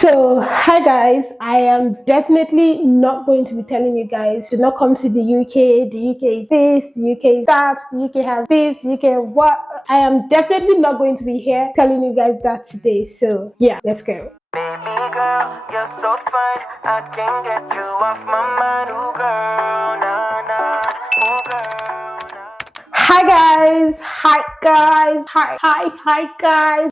So, hi guys, I am definitely not going to be telling you guys to not come to the UK. The UK is this, the UK is that, the UK has this, the UK what. I am definitely not going to be here telling you guys that today. So, yeah, let's go. Baby girl, you're so fine. I can't get you off my mind. Ooh, girl, nah, nah. Ooh, girl, nah. Hi guys,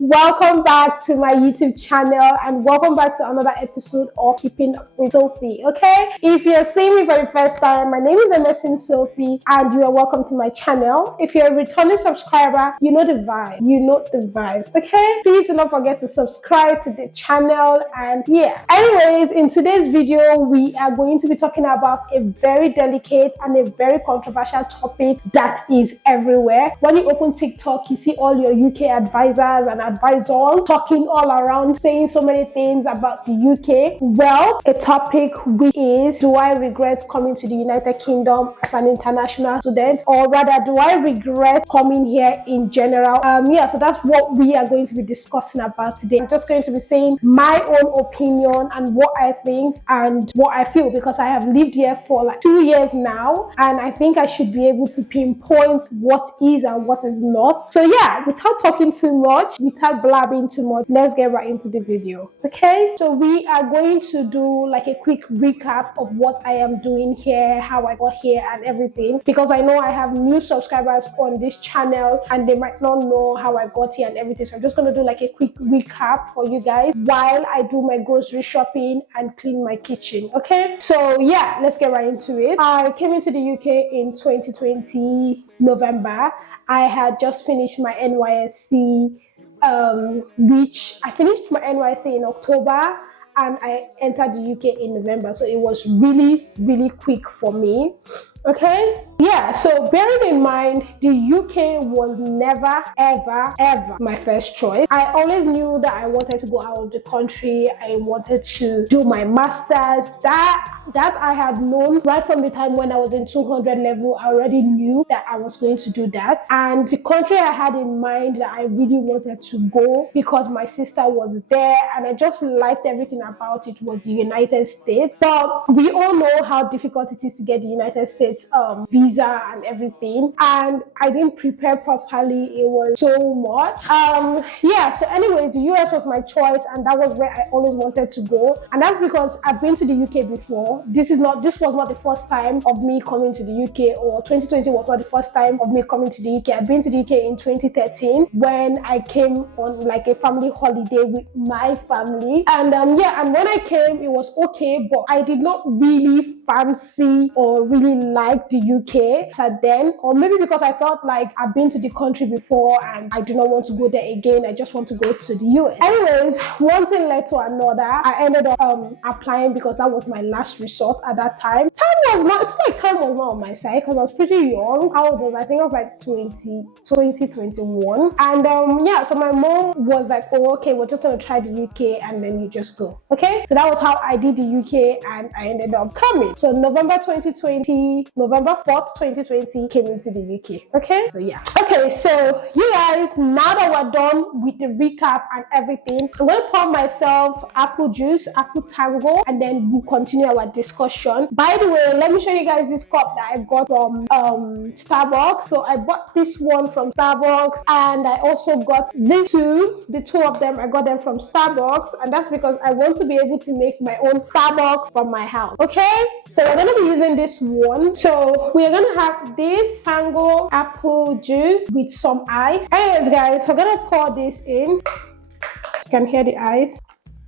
welcome back to my YouTube channel and welcome back to another episode of Keeping Up with Sophie. Okay, if you're seeing me for the first time, my name is Sophie and you are welcome to my channel. If you're a returning subscriber, you know the vibes. Okay, please do not forget to subscribe to the channel. And yeah, anyways, in today's video we are going to be talking about a very delicate and a very controversial topic that is everywhere. When you open TikTok, you see all your UK advisors and advisors talking all around, saying so many things about the UK. Well, a topic which is, do I regret coming to the United Kingdom as an international student, or rather, do I regret coming here in general? So that's what we are going to be discussing about today. I'm just going to be saying my own opinion and what I think and what I feel, because I have lived here for like 2 years now, and I think I should be able to pinpoint what is and what is not. So yeah, without talking too much, without blabbing too much, let's get right into the video. Okay, so we are going to do like a quick recap of what I am doing here, how I got here and everything, because I know I have new subscribers on this channel and they might not know how I got here and everything. So I'm just going to do like a quick recap for you guys while I do my grocery shopping and clean my kitchen. Okay, so yeah, let's get right into it. I came into the UK in 2020 November. I had just finished my NYSC, which I finished my NYSC in October and I entered the UK in November. So it was really quick for me. Okay, yeah, so bearing in mind the UK was never ever my first choice. I always knew that I wanted to go out of the country. I wanted to do my masters. That I had known right from the time when I was in 200 level. I already knew that I was going to do that, and the country I had in mind that I really wanted to go, because my sister was there and I just liked everything about it, was the United States. But we all know how difficult it is to get the United States visa and everything, and I didn't prepare properly. It was so much. So anyway, the US was my choice, and that was where I always wanted to go. And that's because I've been to the UK before. This was not the first time of me coming to the UK, or 2020 was not the first time of me coming to the UK. I've been to the UK in 2013 when I came on like a family holiday with my family. And and when I came, it was okay, but I did not really fancy or really like the UK at then, or maybe because I felt like I've been to the country before and I do not want to go there again. I just want to go to the US. Anyways, one thing led to another. I ended up applying because that was my last resort at that time. Time was not on my side because I was pretty young. How old was I? think I was like 21. And so my mom was like, oh, okay, we're just gonna try the UK and then you just go. Okay, so that was how I did the UK and I ended up coming. So November 4th 2020 came into the UK. Okay, so yeah. Okay, so you guys, now that we're done with the recap and everything, I'm gonna pour myself apple juice, apple tango, and then we'll continue our discussion. By the way, let me show you guys this cup that I got from Starbucks. So I bought this one from Starbucks, and I also got these two. The two of them, I got them from Starbucks, and that's because I want to be able to make my own Starbucks from my house. Okay, so we're gonna be using this one. So we're gonna have this tango apple juice with some ice. Anyways guys, we're gonna pour this in. You can hear the ice.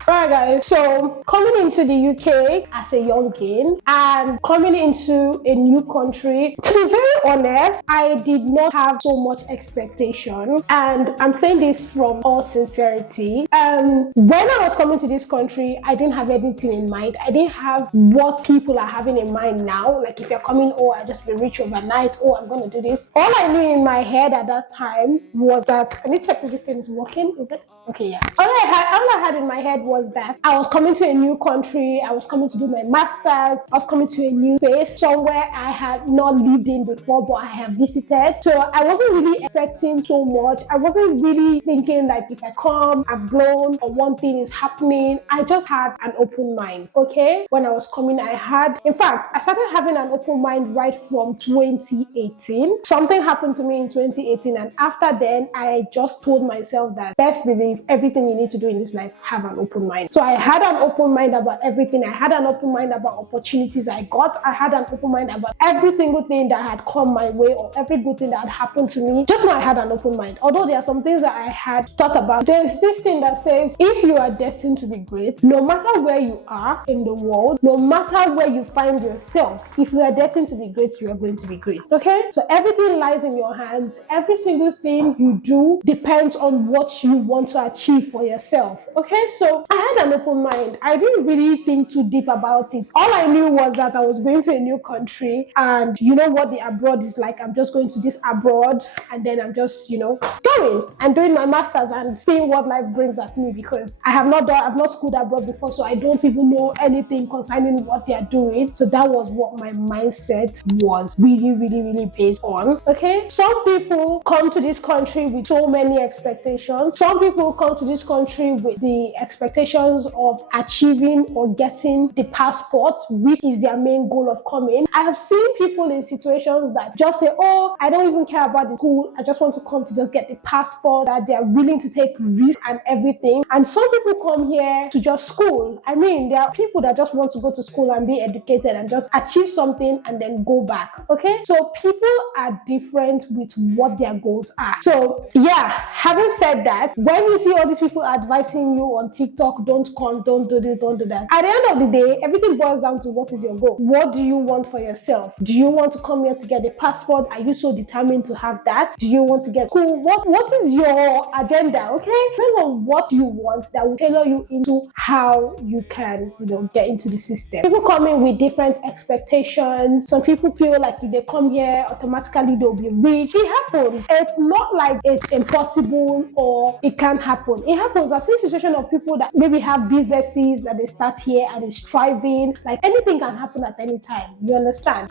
Alright guys, so coming into the UK as a youngin and coming into a new country, to be very honest, I did not have so much expectation, and I'm saying this from all sincerity. When I was coming to this country, I didn't have anything in mind. I didn't have what people are having in mind now, like if you're coming, oh, I just be rich overnight, oh, I'm gonna do this. All I knew in my head at that time was that, I need to check if this thing is working. Is it? Okay, yeah. All I had in my head was was that I was coming to a new country, I was coming to do my master's, I was coming to a new place, somewhere I had not lived in before, but I have visited. So I wasn't really expecting so much. I wasn't really thinking like if I come, I'm blown, or one thing is happening. I just had an open mind, okay? When I was coming, in fact, I started having an open mind right from 2018. Something happened to me in 2018, and after then, I just told myself that best believe everything you need to do in this life, have an open mind. So I had an open mind about everything. I had an open mind about opportunities I got. I had an open mind about every single thing that had come my way or every good thing that had happened to me. Just when I had an open mind. Although there are some things that I had thought about. There's this thing that says, if you are destined to be great, no matter where you are in the world, no matter where you find yourself, if you are destined to be great, you are going to be great. Okay? So everything lies in your hands. Every single thing you do depends on what you want to achieve for yourself. Okay? So I had an open mind. I didn't really think too deep about it. All I knew was that I was going to a new country, and you know what the abroad is like. I'm just going to this abroad, and then I'm just, going and doing my master's and seeing what life brings at me, because I've not schooled abroad before, so I don't even know anything concerning what they're doing. So that was what my mindset was really, really, really based on. Okay, some people come to this country with so many expectations. Some people come to this country with the expectations of achieving or getting the passport, which is their main goal of coming. I have seen people in situations that just say, oh, I don't even care about the school, I just want to come to just get the passport, that they're willing to take risks and everything. And some people come here to just school. I mean, there are people that just want to go to school and be educated and just achieve something and then go back. Okay, so people are different with what their goals are. So yeah, having said that, when you see all these people advising you on TikTok, don't come, don't do this, don't do that, at the end of the day, everything boils down to what is your goal. What do you want for yourself? Do you want to come here to get a passport? Are you so determined to have that? Do you want to get school? What is your agenda? Okay, depending on what you want, that will tailor you into how you can, get into the system. People come in with different expectations. Some people feel like if they come here, automatically they'll be rich. It happens. It's not like it's impossible or it can't happen. It happens. I've seen situations of people that maybe have businesses that they start here and is thriving. Like anything can happen at any time. You understand?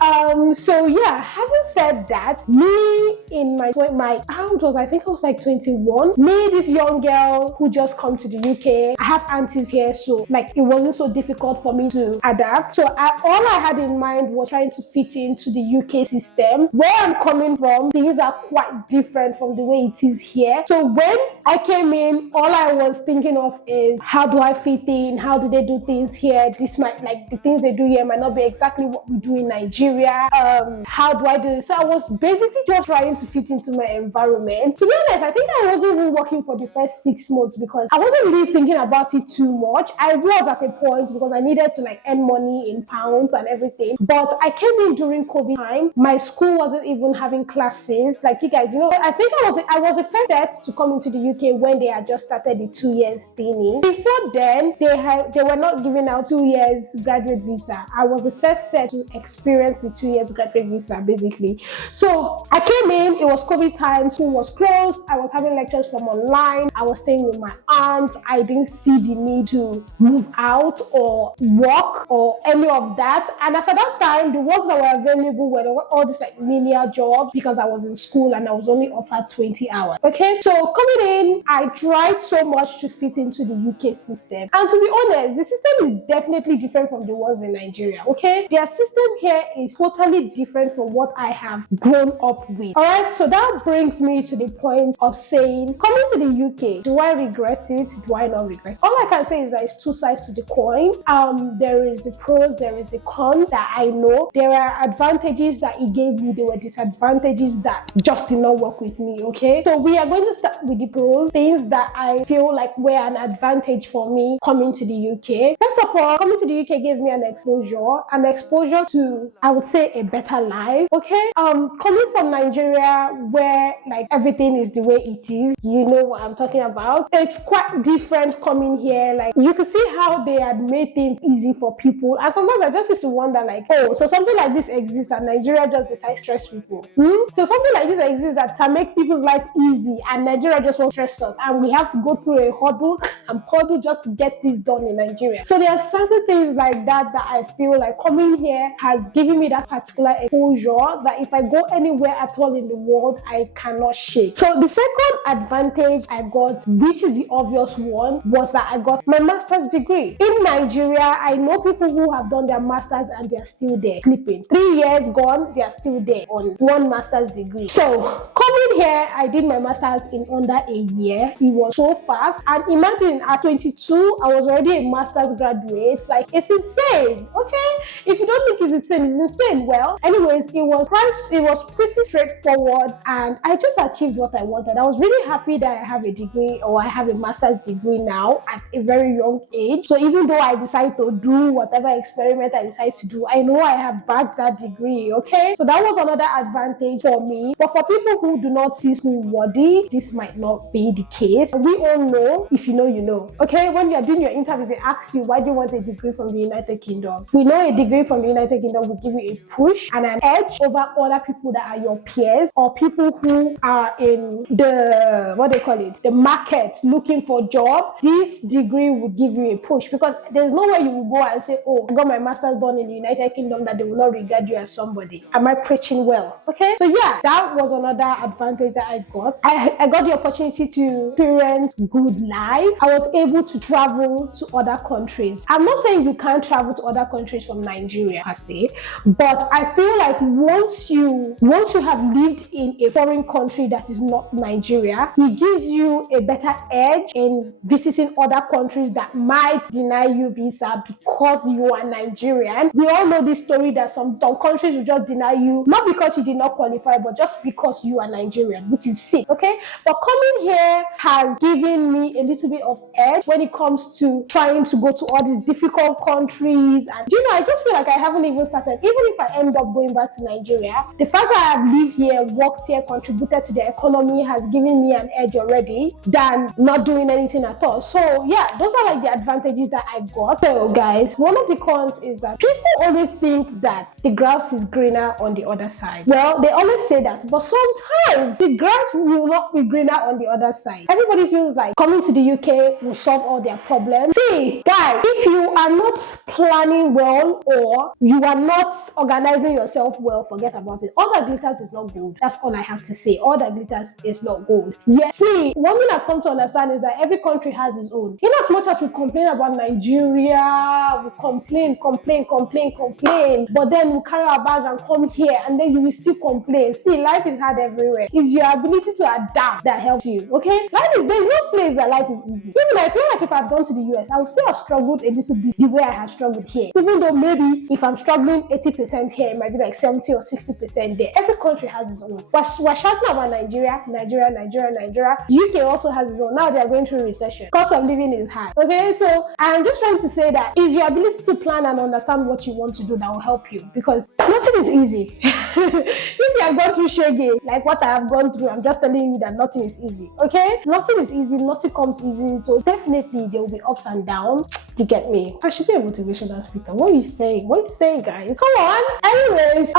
So yeah, having said that, me in my I think I was like 21. Me, this young girl who just come to the UK. I have aunties here, so like it wasn't so difficult for me to adapt. So all I had in mind was trying to fit into the UK system. Where I'm coming from, things are quite different from the way it is here. So when I came in, all I was thinking of is, how do I fit in? How do they do things here? This might, like, the things they do here might not be exactly what we do in Nigeria. How do I do this? So I was basically just trying to fit into my environment. To be honest, I think I wasn't even working for the first 6 months because I wasn't really thinking about it too much. I was at a point because I needed to earn money in pounds and everything. But I came in during COVID time. My school wasn't even having classes. Like, you guys, I think I was the first set to come into the UK when they had just started the 2 years thingy. Before then, they were not giving out 2 years graduate visa. I was the first set to experience the 2 years graduate visa, basically. So I came in, it was COVID time, school was closed, I was having lectures from online, I was staying with my aunt. I didn't see the need to move out or work or any of that. And as at that time, the works that were available were all these linear jobs because I was in school and I was only offered 20 hours. Okay, so coming in, I tried so much to fit into the UK system. And to be honest, the system is definitely different from the ones in Nigeria. Okay, their system here is totally different from what I have grown up with. Alright, so that brings me to the point of saying, coming to the UK, do I regret it? Do I not regret it? All I can say is that it's two sides to the coin. There is the pros, there is the cons that I know. There are advantages that it gave me, there were disadvantages that just did not work with me. Okay, so we are going to start with the pros, things that I feel like were an advantage for me coming to the UK. First of all, coming to the UK gave me an exposure to, I would say, a better life. Okay, coming from Nigeria where everything is the way it is, you know what I'm talking about. It's quite different coming here. You can see how they had made things easy for people, and sometimes I just used to wonder so something like this exists and Nigeria just decides stress people. So something like this exists that can make people's life easy and Nigeria just won't stress us, and we have to go through a hurdle and pause struggle just to get this done in Nigeria. So there are certain things like that that I feel like coming here has given me that particular exposure that if I go anywhere at all in the world, I cannot shake. So the second advantage I got, which is the obvious one, was that I got my master's degree. In Nigeria, I know people who have done their master's and they're still there sleeping. 3 years gone, they're still there on one master's degree. So coming here, I did my master's in under a year. It was so fast. And imagine at 22, I was already a master's graduate. Like, it's insane. Okay? If you don't think it's insane, it's insane. Well, anyways, it was pretty straightforward and I just achieved what I wanted. I was really happy that I have a degree, or I have a master's degree now at a very young age. So even though I decide to do whatever experiment I decide to do, I know I have bagged that degree. Okay? So that was another advantage for me. But for people who do not see school worthy, this might not be the case. We all know, if you know, you know. Okay? When you're doing your interviews, they ask you, why do you want a degree from the United Kingdom? We know a degree from the United Kingdom will give you a push and an edge over other people that are your peers or people who are in the market looking for job. This degree will give you a push because there's no way you will go and say, oh, I got my master's done in the United Kingdom, that they will not regard you as somebody. Am I preaching well? Okay, so yeah, that was another advantage that I got. I got the opportunity to experience good life. I was able to travel to other countries. I'm not saying you can't travel to other countries from Nigeria per se, but I feel like once you have lived in a foreign country that is not Nigeria, it gives you a better edge in visiting other countries that might deny you visa because you are Nigerian. We all know this story that some countries will just deny you, not because you did not qualify, but just because you are Nigerian, which is sick, okay? But coming here has given me a little bit of edge when it comes to trying to go to all these difficult countries. And I just feel like I haven't even started. Even if I end up going back to Nigeria, the fact that I've lived here, worked here, contributed to the economy has given me an edge already than not doing anything at all. So yeah, those are like the advantages that I got. So guys, one of the cons is that people always think that the grass is greener on the other side. Well, they always say that, but sometimes the grass will not be greener on the other side. Everybody feels like coming to the UK will solve all their problems. See, guys, if you are not planning well or you are not organizing yourself well, forget about it. All that glitters is not gold. That's all I have to say. All that glitters is not gold. Yes. See, one thing I've come to understand is that every country has its own. In as much as we complain about Nigeria, we complain, but then we carry our bag and come here and then you will still complain. See, life is hard everywhere. It's your ability to adapt that helps you, okay? There's no place that life is easy. Even I feel like if I've gone to the US, I would still have struggled a little bit the way I have struggled here. Even though maybe if I'm struggling 80% here, it might be like 70 or 60% there. Every country has its own. We're shouting about Nigeria. UK also has its own. Now they are going through recession. Cost of living is high. Okay, so I'm just trying to say that it's your ability to plan and understand what you want to do that will help you, because nothing is easy. If you have gone through shege, like what I have gone through, I'm just telling you that nothing is easy. Okay, nothing is easy, nothing comes easy. So definitely there will be ups and downs. You get me? I should be a motivational speaker. What are you saying? Guys? Come on. Anyways,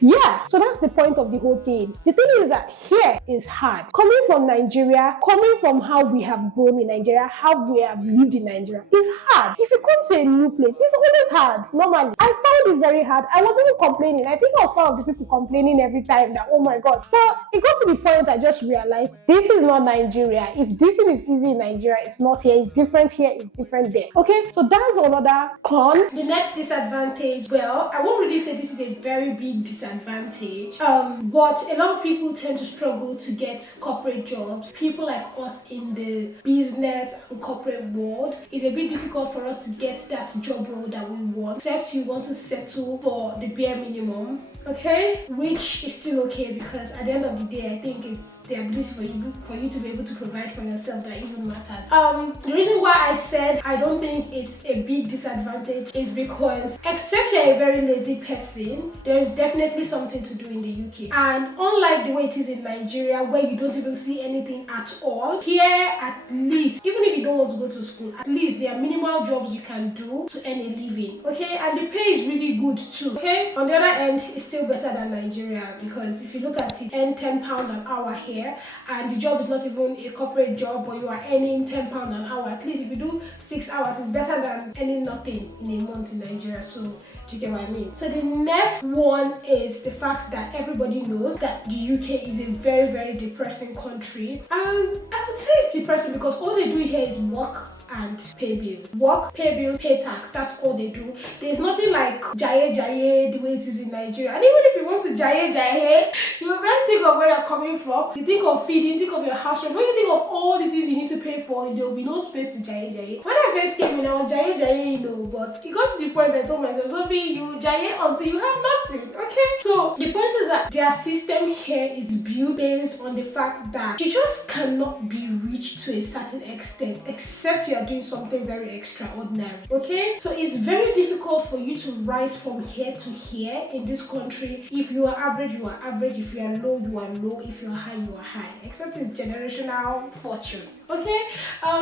yeah. So that's the point of the whole thing. The thing is that here is hard. Coming from Nigeria, coming from how we have grown in Nigeria, how we have lived in Nigeria, is hard. If you come to a new place, it's always hard. Normally, I found it very hard. I wasn't even complaining. I think I was one of the people complaining every time that, oh my God. But it got to the point I just realized this is not Nigeria. If this thing is easy in Nigeria, it's not here. It's different here. It's different there. Okay, so that's another con. The next disadvantage, well, I won't really say this is a very big disadvantage, but a lot of people tend to struggle to get corporate jobs. People like us in the business and corporate world, it's a bit difficult for us to get that job role that we want, except you want to settle for the bare minimum. Okay, which is still okay, because at the end of the day, I think it's the ability for you to be able to provide for yourself that even matters. The reason why I said I don't think it's a big disadvantage is because except you're a very lazy person, there's definitely something to do in the UK. And unlike the way it is in Nigeria, where you don't even see anything at all, here at least, even if you don't want to go to school, at least there are minimal jobs you can do to earn a living. Okay, and the pay is really good too. Okay, on the other end, it's still better than Nigeria, because if you look at it, earn £10 an hour here, and the job is not even a corporate job, but you are earning £10 an hour. At least if you do 6 hours, it's better than earning nothing in a month in Nigeria. So do you get what I mean? So the next one is the fact that everybody knows that the UK is a very, very depressing country. And I would say it's depressing because all they do here is work and pay bills. Work, pay bills, pay tax. That's all they do. There's nothing like jaye the way it is in Nigeria. And even if you want to jaye, you first think of where you're coming from. You think of feeding, think of your house rent. When you think of all the things you need to pay for, there will be no space to jaye. When I first came in, I was jaye, but it got to the point I told myself, Sophie, you jaye until you have nothing, okay? So the point is that their system here is built based on the fact that you just cannot be rich to a certain extent, except you are doing something very extraordinary, okay? So it's very difficult for you to rise from here to here in this country. If you are average, you are average. If you are low, you are low. If you are high, you are high. Except it's generational fortune, okay?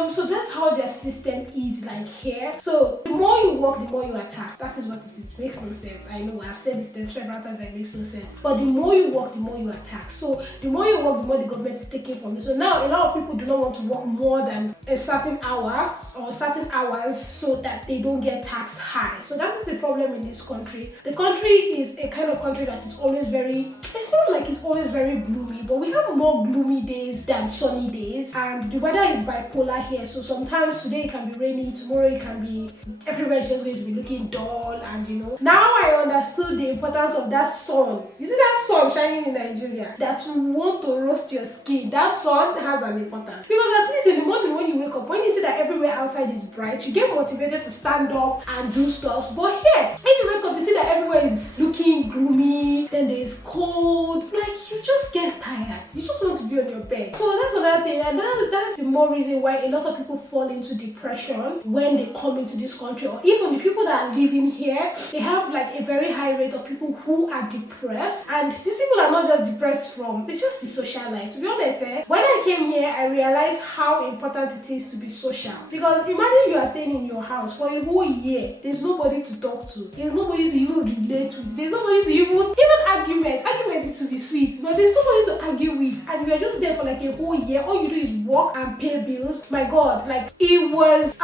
So that's how their system is like here. So the more you work, the more you are taxed. That is what it is. It makes no sense. I know I've said this several times, it makes no sense. But the more you work, the more you are taxed. So the more you work, the more the government is taking from you. So now a lot of people do not want to work more than a certain hour or certain hours so that they don't get taxed high. So that is the problem in this country. The country is a kind of country that is always very, it's not like it's always very gloomy, but we have more gloomy days than sunny days, and the weather is bipolar here. So sometimes today it can be rainy, tomorrow it can be, everywhere is just going to be looking dull. And you know, now I understood the importance of that sun. You see that sun shining in Nigeria, that you want to roast your skin. That sun has an importance, because at least in the morning when you wake up, when you see that everywhere outside is bright, you get motivated to stand up and do stuff. But here, when you wake up, you see that everywhere is looking gloomy, then there is cold, like you just get tired. You just want to be on your bed. So that's another thing, and that's the more reason why a lot of people fall into depression when they come into this country, or even the people that are living here, they have like a very high rate of people who are depressed. And these people are not just depressed from, it's just the social life. To be honest, when I came here, I realized how important it is to be social. Because imagine you are staying in your house for a whole year. There's nobody to talk to. There's nobody to even relate with. There's nobody to even argument. Argument is to be sweet, but there's nobody to argue with. And you are just there for like a whole year. All you do is work and pay bills. My God, like it was,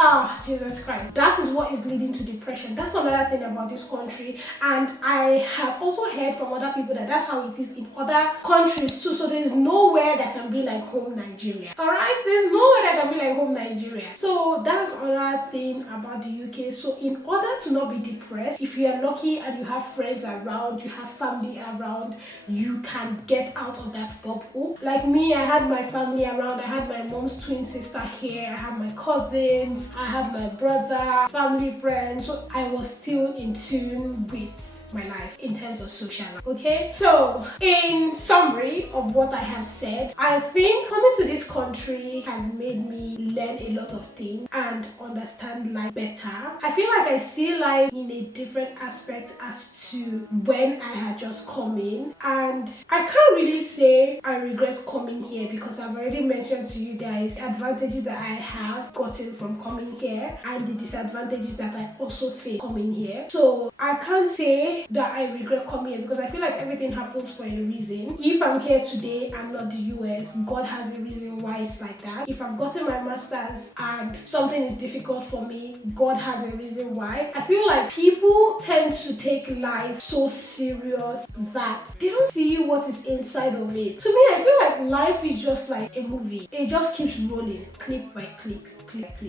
Jesus Christ. That is what is leading to depression. That's another thing about this country. And I have also heard from other people that that's how it is in other countries too. So there's nowhere that can be like home Nigeria. Alright? There's nowhere that can be like home Nigeria. So that's another thing about the UK. So in order to not be depressed, if you are lucky and you have friends around, you have family around, you can get out of that bubble. Like me, I had my family around. I had my mom's twin sister here. I have my cousins. I have my brother, family, friends. So I was still in tune with my life in terms of social life. Okay, so in summary of what I have said, I think coming to this country has made me learn a lot of things and understand life better. I feel like I see life in a different aspect as to when I had just come in, and I can't really say I regret coming here because I've already mentioned to you guys the advantages that I have gotten from coming here and the disadvantages that I also face coming here. So I can't say that I regret coming here because I feel like everything happens for a reason. If I'm here today and not the US, God has a reason why it's like that. If I've gotten my master's and something is difficult for me, God has a reason why. I feel like people tend to take life so serious that they don't see what is inside of it. To me, I feel like life is just like a movie. It just keeps rolling, clip by clip.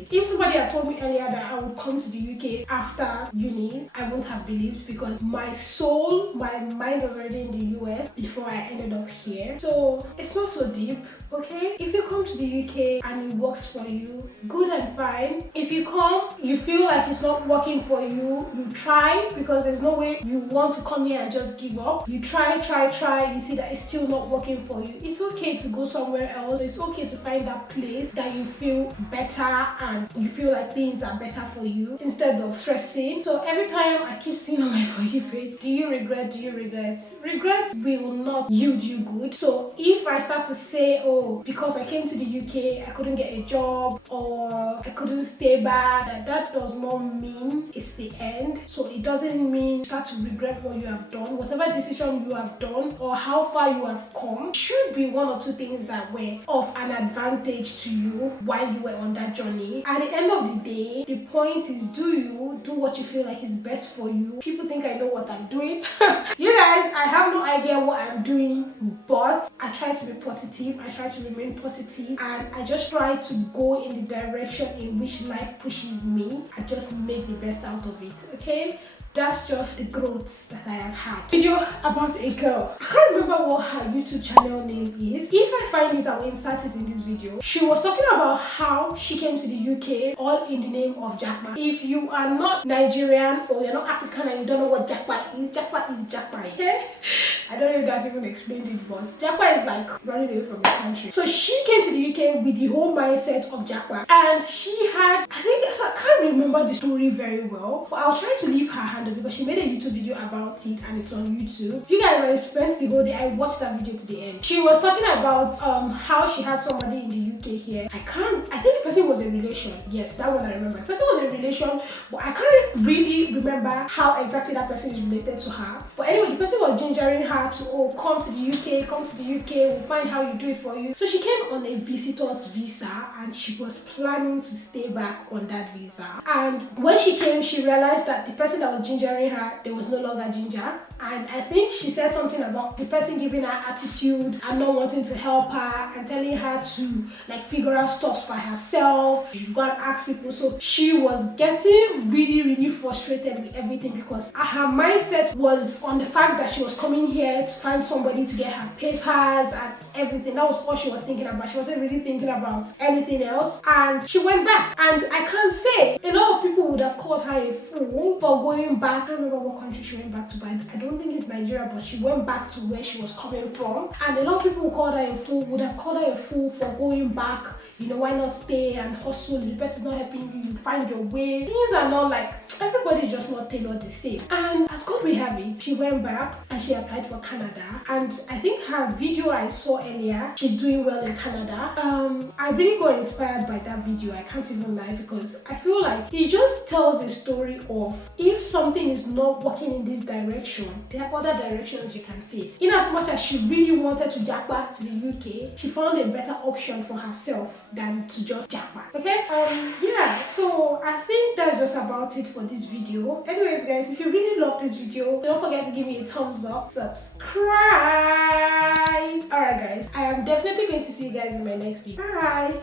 If somebody had told me earlier that I would come to the UK after uni, I wouldn't have believed because my soul, my mind was already in the US before I ended up here. So it's not so deep, okay? If you come to the UK and it works for you, good and fine. If you come, you feel like it's not working for you, you try, because there's no way you want to come here and just give up. You try, you see that it's still not working for you. It's okay to go somewhere else. It's okay to find that place that you feel better and you feel like things are better for you instead of stressing. So every time I keep seeing on my For You page, do you regret? Regrets will not yield you good. So if I start to say, oh, because I came to the UK, I couldn't get a job or I couldn't stay back, that does not mean it's the end. So it doesn't mean you start to regret what you have done. Whatever decision you have done or how far you have come should be one or two things that were of an advantage to you while you were on that journey. At the end of the day, the point is, do what you feel like is best for you. People think I know what I'm doing. You guys, I have no idea what I'm doing, but I try to be positive. I try to remain positive, and I just try to go in the direction in which life pushes me. I just make the best out of it, okay? That's just the growth that I have had. Video about a girl. I can't remember what her YouTube channel name is. If I find it, I will insert it in this video. She was talking about how she came to the UK all in the name of Jackpot. If you are not Nigerian or you're not African and you don't know what Jackpot is Jackpot, okay? I don't know if that even explained it, but Jackpot is like running away from the country. So she came to the UK with the whole mindset of Jackpot, and she had, I can't remember the story very well, but I'll try to leave her handle because she made a YouTube video about it and it's on YouTube. You guys, I spent the whole day, I watched that video to the end. She was talking about how she had somebody in the UK here. I think the person was a relation. Yes, that one I remember. The person was a relation, but I can't really remember how exactly that person is related to her. But anyway, the person was gingering her to, oh, come to the UK, we'll find how you do it for you. So she came on a visitor's visa and she was planning to stay back on that visa. And when she came, she realized that the person that was gingering her, there was no longer ginger. And I think she said something about the person giving her attitude and not wanting to help her and telling her to like figure out stuff by herself. She should go and ask people. So she was getting really frustrated with everything because her mindset was on the fact that she was coming here to find somebody to get her papers and everything. That was all she was thinking about. She wasn't really thinking about anything else. And she went back. And I can't say, a lot of people would have called her a fool for going back. I don't remember what country she went back to, but I don't think it's Nigeria, but she went back to where she was coming from. And a lot of people who called her a fool would have called her a fool for going back. You know, why not stay and hustle? The person's not helping you, you find your way. Things are not like, everybody's just not tailored the same. And as God we have it, she went back and she applied for Canada. And I think her video I saw earlier, she's doing well in Canada. I really got inspired by that video, I can't even lie, because I feel like it just tells a story of if something is not working in this direction, there are other directions you can face. In as much as she really wanted to jack back to the UK, she found a better option for herself than to just jack back. Okay? Yeah, so I think that's just about it for this video. Anyways, guys, if you really love this video, don't forget to give me a thumbs up, subscribe. Alright, guys, I am definitely going to see you guys in my next video. Bye.